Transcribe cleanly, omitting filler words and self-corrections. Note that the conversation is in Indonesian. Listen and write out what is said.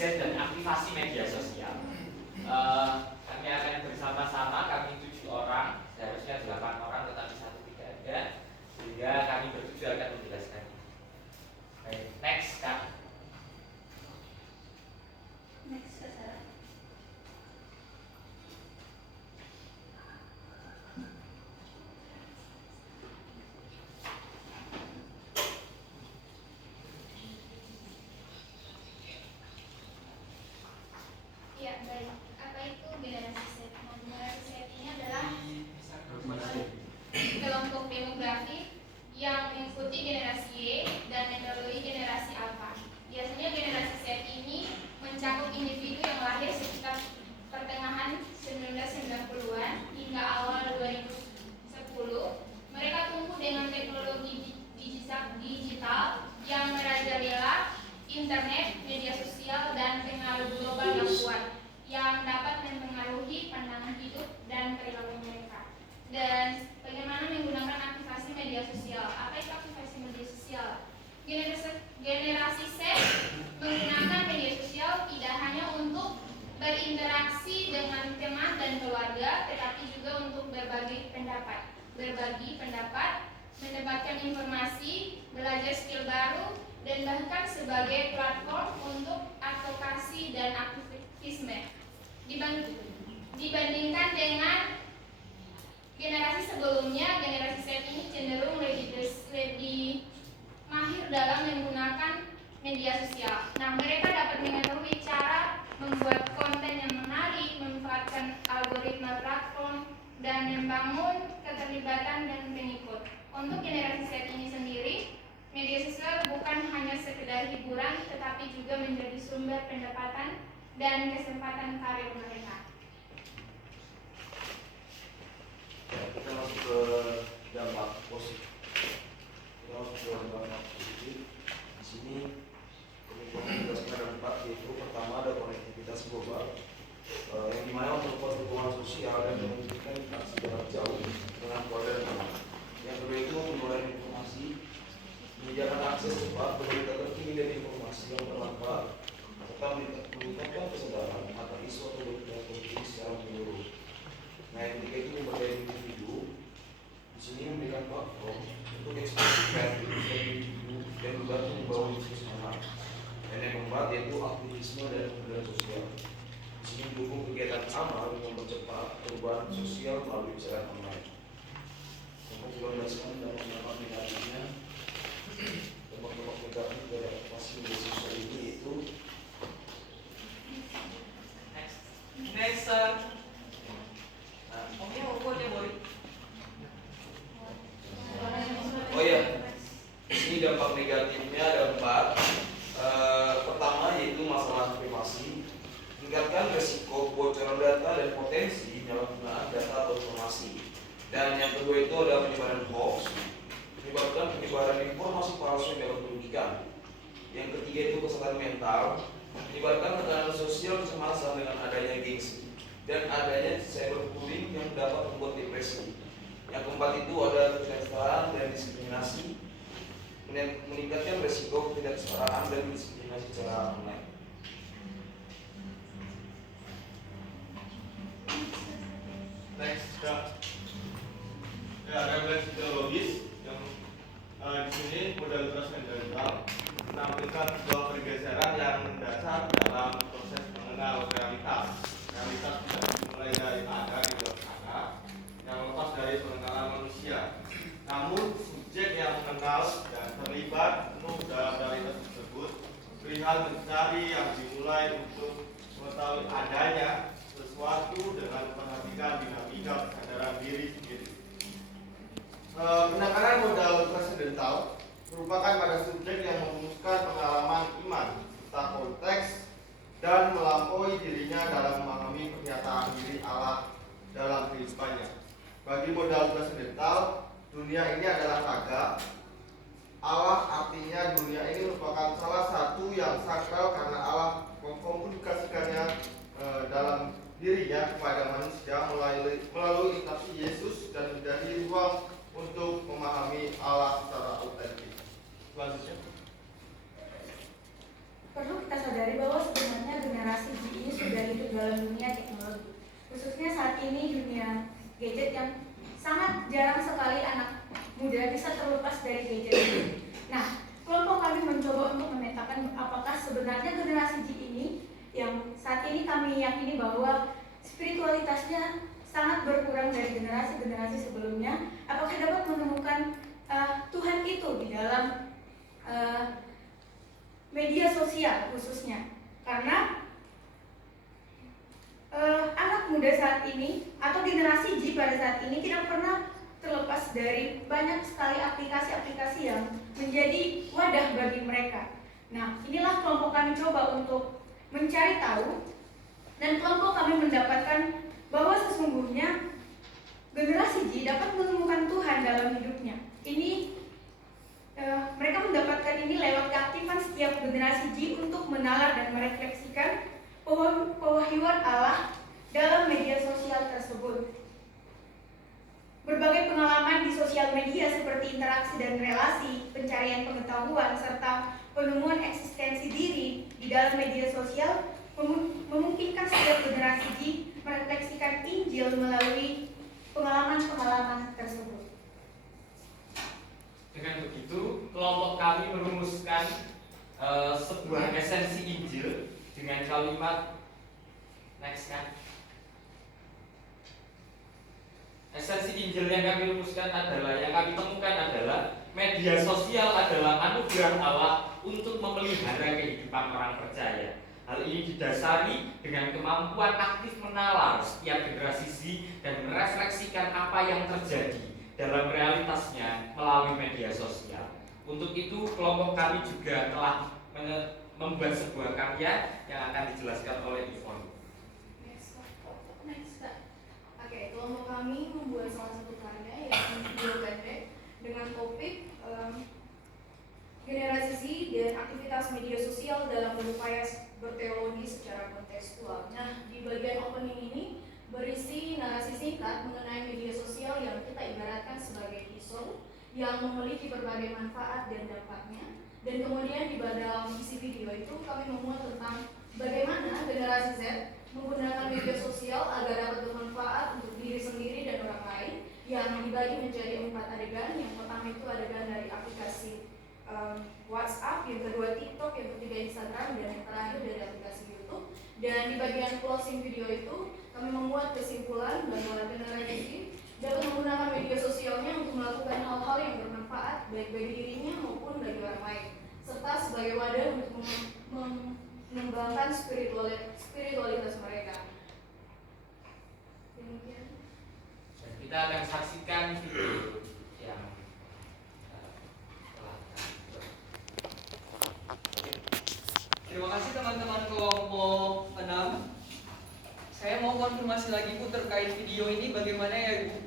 akses dan aktivasi media sosial. Kami akan bersama-sama, kami 7 orang, seharusnya 8 orang tetapi 1 tidak ada, sehingga kami bertujuh akan menjelaskan. Baik, next Kak. Next Sarah. Ya, baik. Apa itu generasi Z? Generasi Z ini adalah kelompok demografi yang mengikuti generasi Y dan melalui generasi Alpha. Biasanya generasi Z ini mencakup individu yang lahir sekitar pertengahan 1990-an hingga awal 2010. Mereka tumbuh dengan teknologi digital yang merajalela, internet, media sosial, dan pengaruh global yang kuat yang dapat mempengaruhi pandangan hidup dan perilaku mereka. Dan bagaimana menggunakan aktivasi media sosial? Apa itu aktivasi media sosial? Generasi Z menggunakan media sosial tidak hanya untuk berinteraksi dengan teman dan keluarga, tetapi juga untuk berbagi pendapat, mendapatkan informasi, belajar skill baru, dan bahkan sebagai platform untuk advokasi dan aktivisme. Dibandingkan dengan generasi sebelumnya, generasi Z ini cenderung lebih mahir dalam menggunakan media sosial. Nah, mereka dapat mengetahui cara membuat konten yang menarik, memanfaatkan algoritma platform, dan membangun keterlibatan dan pengikut. Untuk generasi Z ini sendiri, media sosial bukan hanya sekedar hiburan, tetapi juga menjadi sumber pendapatan dan kesempatan karir mereka. Ya, kita masuk ke dampak positif. Di sini menjelaskan ada 4, yaitu pertama ada konektivitas global, yang dimana memperkuat hubungan sosial dan memungkinkan interaksi jarak jauh dengan keluarga dan teman. Yang kedua itu penularan informasi, menyediakan akses cepat, berita terkini dan informasi yang bermanfaat, serta meningkatkan kesadaran akan isu atau berita penting secara menyeluruh. Nah, yang ketiga itu memberdayai individu. Di sini memberikan platform untuk ekspresi kreatif dari individu dan membantu membawa diskusi anak. Dan yang keempat yaitu aktivisme dan kemudahan sosial. Di sini mendukung kegiatan amal yang mempercepat perubahan sosial melalui jalan online. Untuk menjelaskan dampak negatifnya, dampak negatif dari aktivasi media sosial ini yaitu Next. Oh ya, ini dampak negatifnya ada 4. Pertama yaitu masalah privasi, meningkatkan resiko kebocoran data dan potensi penyalahgunaan data atau informasi. Dan yang kedua itu adalah penyebaran hoax, menyebabkan penyebaran informasi palsu yang dapat merugikan. Yang ketiga itu kesehatan mental, menyebabkan tekanan sosial kecemasan dengan adanya gengsi dan adanya cyberbullying yang dapat membuat depresi. Yang keempat itu ada ketidaksetaraan dan diskriminasi, meningkatkan resiko ketidaksetaraan dan diskriminasi secara online. Next, ya, refleksi teologis yang di sini modal transcendental menampilkan sebuah pergeseran yang mendasar dalam proses mengenal realitas. Realitas tidak dimulai dari ada di luar sana, yang lepas dari pengenalan manusia. Namun subjek yang mengenal dan terlibat penuh dalam realitas tersebut perihal mencari yang dimulai untuk mengetahui adanya sesuatu dengan memperhatikan dinamika kesadaran diri sendiri. Penekanan modal transendental merupakan pada subjek yang merumuskan pengalaman iman serta konteks dan melampaui dirinya dalam memahami pernyataan diri Allah dalam kehidupannya. Bagi modal transendental, dunia ini adalah raga. Allah artinya dunia ini merupakan salah satu yang sakral karena Allah mengkomunikasikannya dalam dirinya kepada manusia melalui interaksi Yesus dan menjadi ruang untuk memahami Allah secara autentik. Selanjutnya, Perlu kita sadari bahwa sebenarnya saat ini dunia gadget yang sangat jarang sekali anak muda bisa terlepas dari gadget ini. Nah, kelompok kami mencoba untuk memetakan apakah sebenarnya generasi Z ini yang saat ini kami yakini bahwa spiritualitasnya sangat berkurang dari generasi-generasi sebelumnya, apakah dapat menemukan Tuhan itu di dalam media sosial khususnya. Karena anak muda saat ini atau generasi Z pada saat ini tidak pernah terlepas dari banyak sekali aplikasi-aplikasi yang menjadi wadah bagi mereka. Nah, inilah kelompok kami coba untuk mencari tahu, dan kelompok kami mendapatkan bahwa sesungguhnya generasi Z dapat menemukan Tuhan dalam hidupnya. Ini mereka mendapatkan ini lewat keaktifan setiap generasi Z untuk menalar dan merefleksikan pewahyuan Allah dalam media sosial tersebut. Berbagai pengalaman di sosial media seperti interaksi dan relasi, pencarian pengetahuan, serta penemuan eksistensi diri di dalam media sosial memungkinkan setiap generasi Z merefleksikan Injil melalui pengalaman-pengalaman tersebut. Dengan begitu, kelompok kami merumuskan sebuah esensi Injil dengan kalimat next kan. Esensi Injil yang kami rumuskan adalah, yang kami temukan adalah media sosial adalah anugerah Allah untuk memelihara kehidupan orang percaya. Hal ini didasari dengan kemampuan aktif menalar setiap generasi Z dan merefleksikan apa yang terjadi dalam realitasnya melalui media sosial. Untuk itu, kelompok kami juga telah membuat sebuah karya yang akan dijelaskan oleh Ivon. Oke, kelompok kami membuat salah satu karya yaitu video pendek dengan topik generasi Z dan aktivitas media sosial dalam berupaya berteologi secara kontekstual. Nah, di bagian opening ini berisi narasi singkat mengenai media sosial yang kita ibaratkan sebagai pisau yang memiliki berbagai manfaat dan dampaknya. Dan kemudian di dalam isi video itu kami memuat tentang bagaimana generasi Z menggunakan media sosial agar dapat bermanfaat untuk diri sendiri dan orang lain, yang dibagi menjadi 4 adegan. Yang pertama itu adegan dari aplikasi WhatsApp, yang kedua TikTok, yang ketiga Instagram, dan yang terakhir dari aplikasi YouTube. Dan di bagian closing video itu kami memuat kesimpulan bahwa generasi Z dapat menggunakan media sosialnya untuk melakukan hal-hal yang bermanfaat baik bagi dirinya maupun bagi orang lain, serta sebagai wadah untuk mengembangkan spiritualitas mereka. Demikian. Dan kita akan saksikan video yang Terima kasih teman-teman kelompok 6. Saya mau konfirmasi lagi Bu terkait video ini, bagaimana ya Bu?